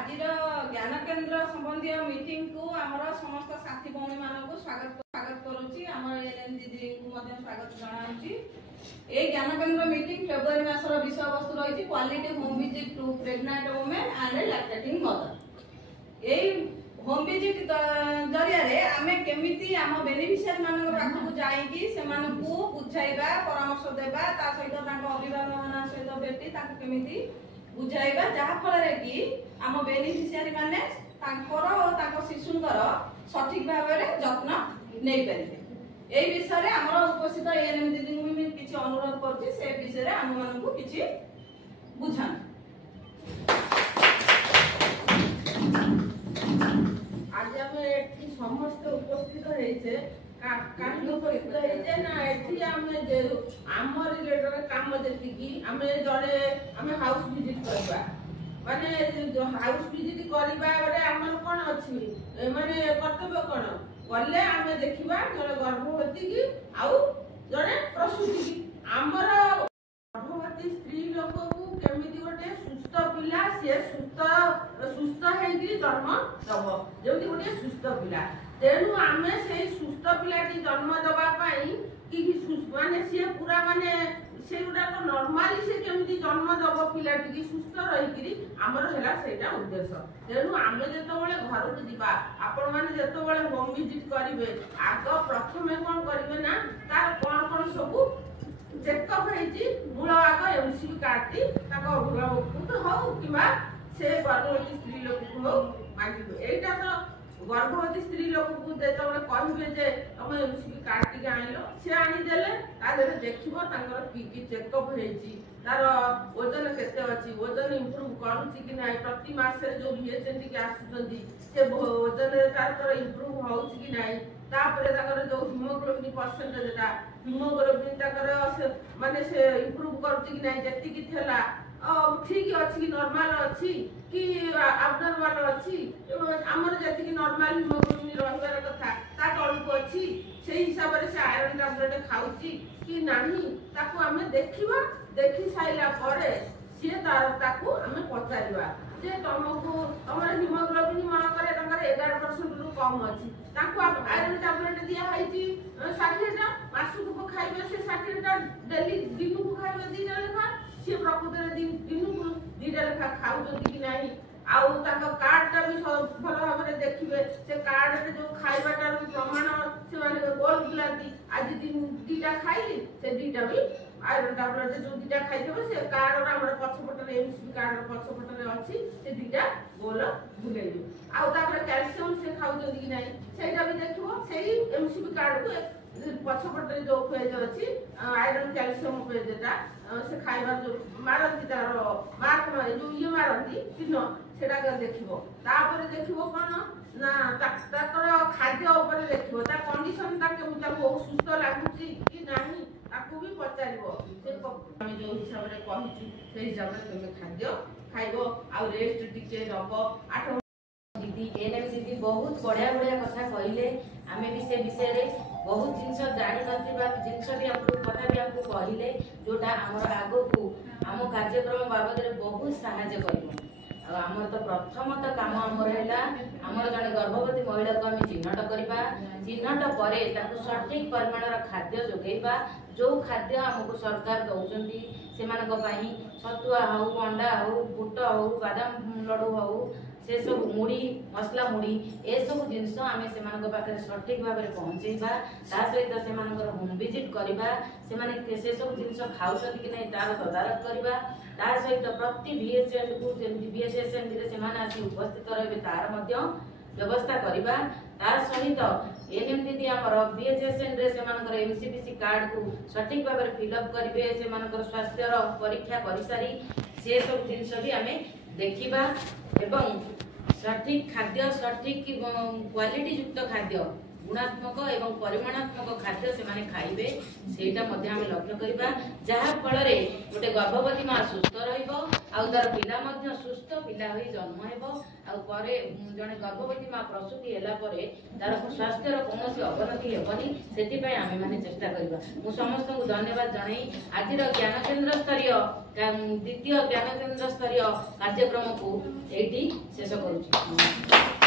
आज ज्ञान केन्द्र संबंधी मीटिंग को आमर समस्त साथी भौणी मानक स्वागत करुच्ची एएनएम दीदी को स्वागत जनाऊँगी। ये ज्ञान केन्द्र मीटिंग फेब्रुआरी मासर विषय वस्तु रही quality home visit to pregnant women and lactating mother. ये होम विजिट जरिया आमे केमिति आम बेनिफिशियरी मानक पाखक जाइकी से बुझाइबा परामर्श देबा ता सहित अभिभावक मान सहित भेटी केमिति बुझाइबा जहा फल कि आम बेनिफिशियरी माने तांकर और तांकर शिशुंकर सठिक भाव में जत्न नहीं पारे। यही विषय में आमर उपस्थित एएनएम दीदी को भी किसी अनुरोध करछि से विषय में आम मान को किछि बुझान। आज आम एठी समस्त उपस्थित होइछे काहे उपस्थित होइछे ना एठी आम रिलेटेड काम जेतिकी आमे जड़े आमे हाउस विजिट करबा माने हाउस विजिट करबा रे हमर कोन अछि माने कर्तव्य कोन करले आमे देखिबा जड़े गर्भवती की आउ जड़े प्रसूति की हमर गर्भवती स्त्री लोक को केमिति गोटे सुस्थ पिला से सुस्थ हेगी जन्म दब जेमति गोटे सुस्थ पिला तेणु आमे से सुस्थ पिलाटी जन्म दबा पाई कि माने से पूरा माने से गुडा तो नॉर्मली से केमिति जन्म दब पिलाटी की सुस्थ रहिकरी हमर हेला सेटा उद्देश्य। तेणु आमे जेतबेले घर को दिबा आपण माने जेतबेले होम विजिट करिवे आग प्रथमे कोन करिवे ना तार कोन सब चेकअप हेची मूल आग एमसीबी कार्डटी ताको अभिभावक हो किबा से गर्भवती स्त्री लोक को हो मागिबे। एटा तो गर्भवती स्त्री लोक को जेतबेले कहबे जे हम एमसीबी कार्डटी आनिलो से आनी देले तादरे देखिबो तांकर की चेकअप हेची तार वजन केते अछि वजन इंप्रूव करूची कि नाही प्रति मास रे जो बीएचएनटी के आसुचंदी से वजन रे तार इंप्रूव होउची कि नाही तापरे ताकर जो हीमोग्लोबिन परसेंटेज ता हीमोग्लोबिन ताकर माने से इंप्रूव करूची कि नाही जति कि थेला ठीक अछि कि नॉर्मल अछि कि अबनॉर्मल अछि हमर जति कि नॉर्मल हीमोग्लोबिन रहबार कथा ता तळको अछि से हिसाब रे से आयरन टैबलेट खाउची कि नाही ताको हमें देखिबा देखि साइला परे से ताको हमें पचारिबा जे तुमको हमर हीमोग्लोबिन मन करे तंकर 11% रु कम अछि ताको आयरन टैबलेट दिया हाइची 60 टा मासु को खाइबे से 60 टा डेली दिनु को खाइबे दिना लेखा से प्रकृत रे दिनु को दिना लेखा खाउचंती कि नाही आउ ताको कार्ड टा भी भल भाव रे देखिबे से कार्ड रे जो खाइबाटा प्रमाण से माने गोल बुलाती आज दिन दीटा खाइली से दीटा भी आयरन टैबलेट जो दीटा खाइथबे से कार्ड रा हमर पछपट रे एमसीबी कार्ड रा पछपट रे अछि से दीटा गोल बुलेइबे आउ तापर कैल्शियम से खाउचंती कि नाही सेटा भी देखिबो सेही एमसीबी कार्ड को पछपट रे जो पेज अछि आयरन कैल्शियम पेजटा से खाइबा जो मारती तार मार्क मारे जो ये मारती किनो सेटा देखिबो तापर देखिबो कोन ना ताकर खाद्य ऊपर देखिबो ता कंडीशन ता केमता बहुत सुस्थ लागुची कि नाही ताकू भी पचारिबो से हम जो हिसाब रे कहिछु से हिसाब रे तुम खाद्य खाइबो आ रेस्ट टिके नबो 8 दीदी एएनएम दीदी बहुत बढ़िया बढ़िया कथा कहले आमे भी से विषय रे बहुत जिंस जानि नथिबा जिंस भी हमको कथा भी हमको कहले जोटा हमर आगो को हम कार्यक्रम बाबद रे बहुत सहायता करबो। आमर तो प्रथम तो काम आमर है आमर जड़े गर्भवती महिला को आम चिन्हट करवा चिन्हट पर सठिक परिमाण खाद्य जोगेबा जो खाद्य आमको सरकार दौरान से छतुआ हो अंडा हो बुट हो बादाम लड्डू हो से सब मुड़ी मसला मुड़ी ए सब जिनस आम से सठिक भाव में पहुँचेबा सहित से होम विजिट करवा से सब जिनस खाऊ कि नहीं तार तदारख करवा ता सहित प्रति बीएचएन को बीएचएसएन से उपस्थित रहे तार व्यवस्था करवा तार सहित एएनएम दीदी आमर बीएचएसएन रे से एमसीबीसी कार्ड को सठिक भाव में फिलअप करेंगे से स्वास्थ्य परीक्षा कर सारी से सब जिनस भी आम देखा एवं सठिक खाद्य सठिक क्वालिटी युक्त खाद्य गुणात्मक एवं परिमाणात्मक खाद्य से माने खाइबे सेटा मध्ये हम लक्ष्य करबा जहा फल रे गोटे गर्भवती मां सुस्थ रहइबो आ ଆଉ ତାର ପିଲା ମଧ୍ୟ ସୁସ୍ଥ ପିଲା ହୋଇ ଜନ୍ମ ହେବ। ଆଉ ପରେ ଜଣେ ଗର୍ଭବତୀ ମା ପ୍ରସୂତି ହେଲା ପରେ ତାର ସ୍ୱାସ୍ଥ୍ୟର କୌଣସି ଅବନତି ହେବନି, ସେଥିପାଇଁ ଆମେମାନେ ଚେଷ୍ଟା କରିବା। ମୁଁ ସମସ୍ତଙ୍କୁ ଧନ୍ୟବାଦ ଜଣାଇ ଆଜିର ଜ୍ଞାନକେନ୍ଦ୍ର ସ୍ତରୀୟ ଦ୍ୱିତୀୟ ଜ୍ଞାନକେନ୍ଦ୍ର ସ୍ତରୀୟ କାର୍ଯ୍ୟକ୍ରମକୁ ଏଇଠି ଶେଷ କରୁଛି।